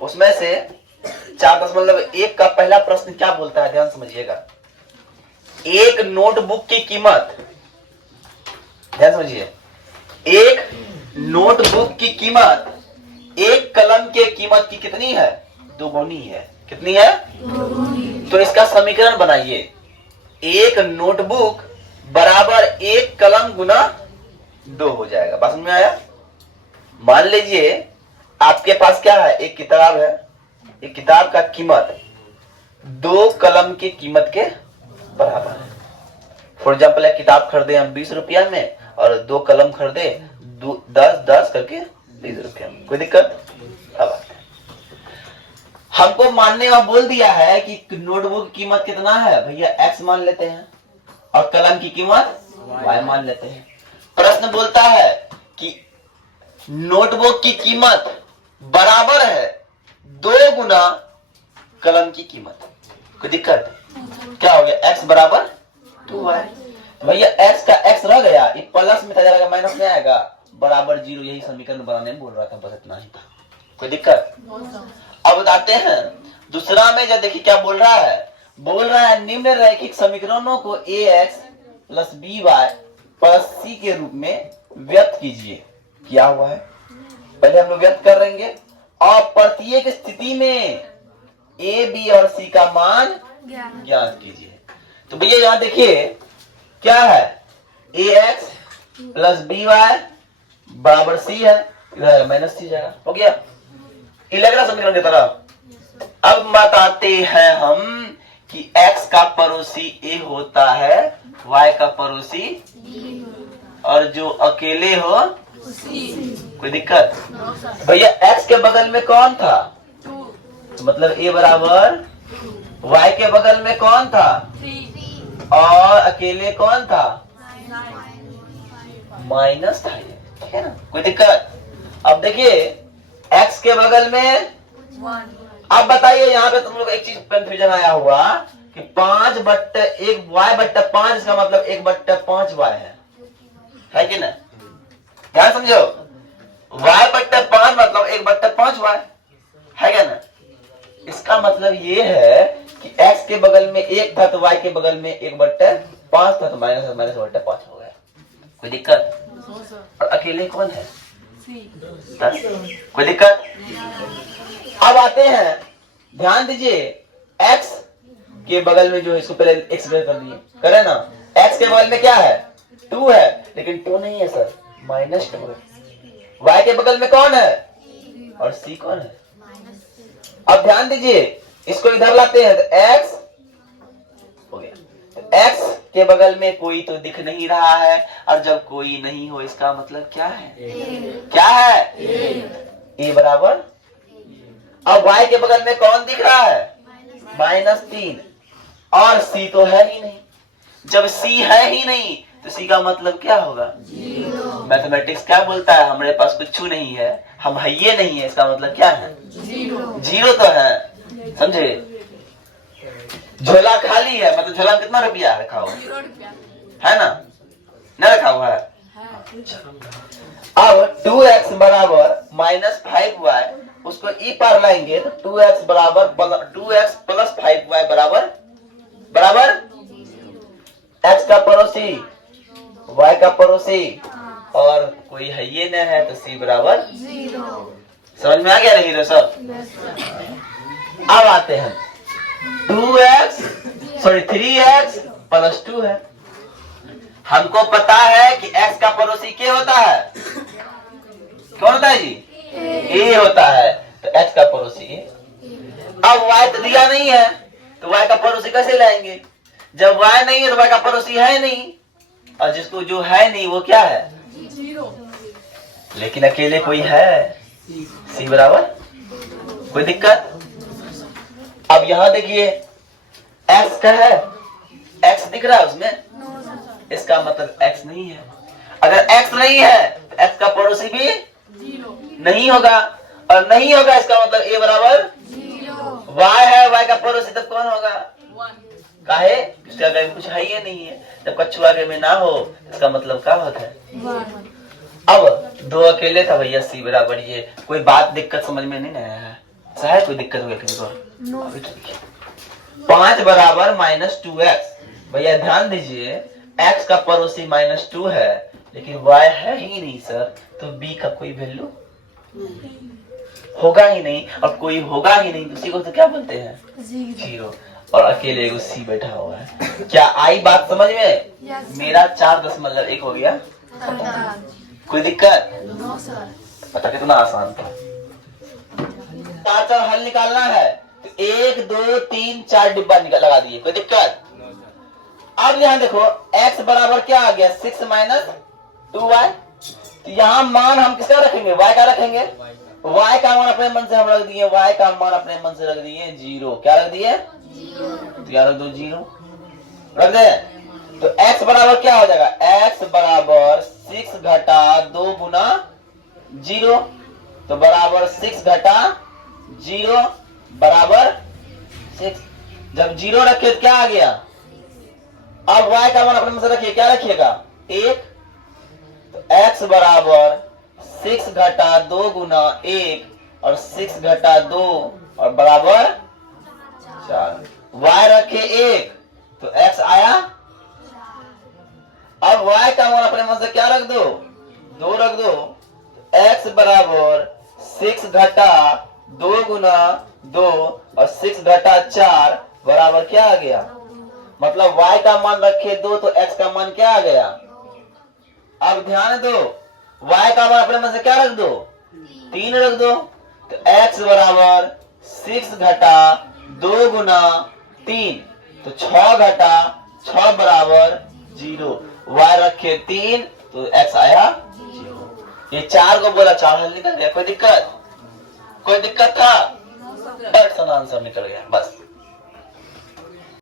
उसमें से 4.1 का पहला प्रश्न क्या बोलता है, ध्यान समझिएगा। एक नोटबुक की कीमत, ध्यान समझिए, एक नोटबुक की कीमत एक कलम के कीमत की कितनी है, दोगुनी है। कितनी है? तो इसका समीकरण बनाइए, एक नोटबुक बराबर एक कलम गुना 2 हो जाएगा। बात समझ में आया? मान लीजिए आपके पास क्या है, एक किताब है, एक किताब का कीमत 2 कलम की कीमत के बराबर है। फॉर एग्जाम्पल एक किताब खरीदे हम 20 रुपया में और 2 कलम खरीदे 10 करके 20 रुपया में। कोई दिक्कत? अब हमको मानने में बोल दिया है कि नोटबुक की कीमत कितना है भैया, x मान लेते हैं, और कलम की कीमत y मान लेते हैं। प्रश्न बोलता है कि नोटबुक की कीमत बराबर है 2 गुना कलम की कीमत। कोई दिक्कत? क्या हो गया, x बराबर 2y। भैया x का x रह गया, ये प्लस में जाएगा माइनस में आएगा, बराबर 0। यही समीकरण बनाने में बोल रहा था, बस इतना ही था। कोई दिक्कत? अब बताते हैं दूसरा में, जब देखिए क्या बोल रहा है, बोल रहा है निम्न रैखिक समीकरणों को ax plus by plus c के रूप में व्यक्त कीजिए। क्या हुआ है, पहले हम लोग व्यक्त कर लेंगे, और प्रत्येक स्थिति में a b और c का मान ज्ञात कीजिए। तो भैया यहाँ देखिए क्या है, ax प्लस by बराबर c है, इधर माइनस c जाएगा। हो गया, ये लग रहा समीकरण की तरह। अब बताते हैं हम कि x का पड़ोसी a होता है, y का पड़ोसी और जो अकेले हो कोई दिक्कत? भैया x के बगल में कौन था, तो मतलब a बराबर, y के बगल में कौन था और अकेले कौन था, माइनस था, ठीक है ना? कोई दिक्कत? अब देखिए x के बगल में 1। अब बताइए यहाँ पे तुम लोग एक चीज कंफ्यूजन आया हुआ कि 5/1 y बट्टा 5, इसका मतलब 1/5 y है कि ना? ध्यान समझो, y बट्टा 5 मतलब 1/5 y है क्या ना? इसका मतलब ये है कि x के बगल में 1 था तो y के बगल में 1/5 था, तो माइनस माइनस 1/5 हो गया। कोई दिक्कत? और अकेले कौन है, 10। कोई दिक्कत? अब आते हैं, ध्यान दीजिए, x के बगल में जो है, इसको पहले x कर दिए, करे ना, x के बगल में क्या है, 2 है, लेकिन 2 नहीं है सर, -2 है। y के बगल में कौन है और c कौन है? अब ध्यान दीजिए, इसको इधर लाते हैं तो x हो गया। तो x के बगल में कोई तो दिख नहीं रहा है, और जब कोई नहीं हो इसका मतलब क्या है, क्या है, a बराबर। अब y के बगल में कौन दिख रहा है, -3, और c तो है ही नहीं। जब c है ही नहीं तो c का मतलब क्या होगा, 0। मैथमेटिक्स क्या बोलता है, हमारे पास कुछ नहीं है, हम है ये नहीं है, इसका मतलब क्या है, 0 तो है, समझे? झोला खाली है, मतलब झोला में कितना रुपया रखा हुआ है ना, न रखा हुआ है। अब 2x बराबर -5y, उसको ई पार लाएंगे तो 2x बराबर 2x प्लस 5y बराबर x का पड़ोसी y का पड़ोसी और कोई है ये न है, तो c बराबर 0। समझ में आ गया नहीं रे सब? अब आते हैं 3x प्लस 2 है। हमको पता है कि x का पड़ोसी क्या होता है, कौन होता है जी, a होता है, तो x का पड़ोसी a। अब y तो दिया नहीं है, तो y का पड़ोसी कैसे लाएंगे, जब y नहीं है तो y का पड़ोसी है नहीं, और जिसको जो है नहीं वो क्या है, 0। लेकिन अकेले कोई है, c बराबर। कोई दिक्कत? अब यहां देखिए x का है, x दिख रहा है उसमें, इसका मतलब x नहीं है। अगर x नहीं है तो x का पड़ोसी भी 0 नहीं होगा, और नहीं होगा इसका मतलब a बराबर 0। y है, y का पड़ोसी तब कौन होगा, 1। काहे, इसका अगर कुछ है ही नहीं है, जब कछुआ के में ना हो इसका मतलब क्या होता है, 1। अब 2 अकेले था भैया, c बराबर ये। कोई बात दिक्कत समझ में नहीं आया है? शायद कोई दिक्कत हो गया किसी को। अभी तो देखिए 5 बराबर -2x। भैया ध्यान दीजिए x का पड़ोसी -2 है लेकिन y है ही नहीं सर, तो b का कोई वैल्यू होगा ही नहीं, और कोई होगा ही नहीं उसी को तो क्या बोलते हैं? जीरो। और अकेले एगो c बैठा हुआ है। क्या आई बात समझ में? मेरा 4.1 हो गया। कोई दिक्कत? पता कितना आसान था। चार हल निकालना है तो 1 2 3 4 डिब्बा लगा दिए, कोई दिक्कत? अब यहाँ देखो x बराबर क्या आ गया? 6 - 2y। तो यहाँ मान हम किसका रखेंगे? y का रखेंगे। y का मान अपने मन से हम रख दिए, y का मान अपने मन से रख दिए 0। क्या रख दिए? 0। तो यहाँ रख दो 0, रख दे। तो x बराबर क्या हो जाएगा? x बराबर 6 घटा 2 गुना 0, तो बराबर 6 घटा 0 बराबर 6। जब 0 रखे तो क्या आ गया? अब y का मान अपने मन से रखिए, क्या रखिएगा? 1। तो x बराबर 6 घटा 2 गुना 1 और 6 घटा 2 और बराबर 4। y रखे 1 तो x आया। अब y का मान अपने मन से क्या रख दो? 2 रख दो। x बराबर 6 घटा 2 गुना 2 और 6 घटा 4 बराबर क्या आ गया? मतलब y का मान रखे 2 तो x का मान क्या आ गया? अब ध्यान दो, y का मान अपने मन से क्या रख दो? 3 रख दो। तो x बराबर 6 घटा 2 गुना 3, तो 6 घटा 6 बराबर 0। y रखे 3 तो x आया 0। ये 4 को बोला 4 हल निकल गया। कोई दिक्कत? कोई दिक्कत था? आंसर निकल गया बस।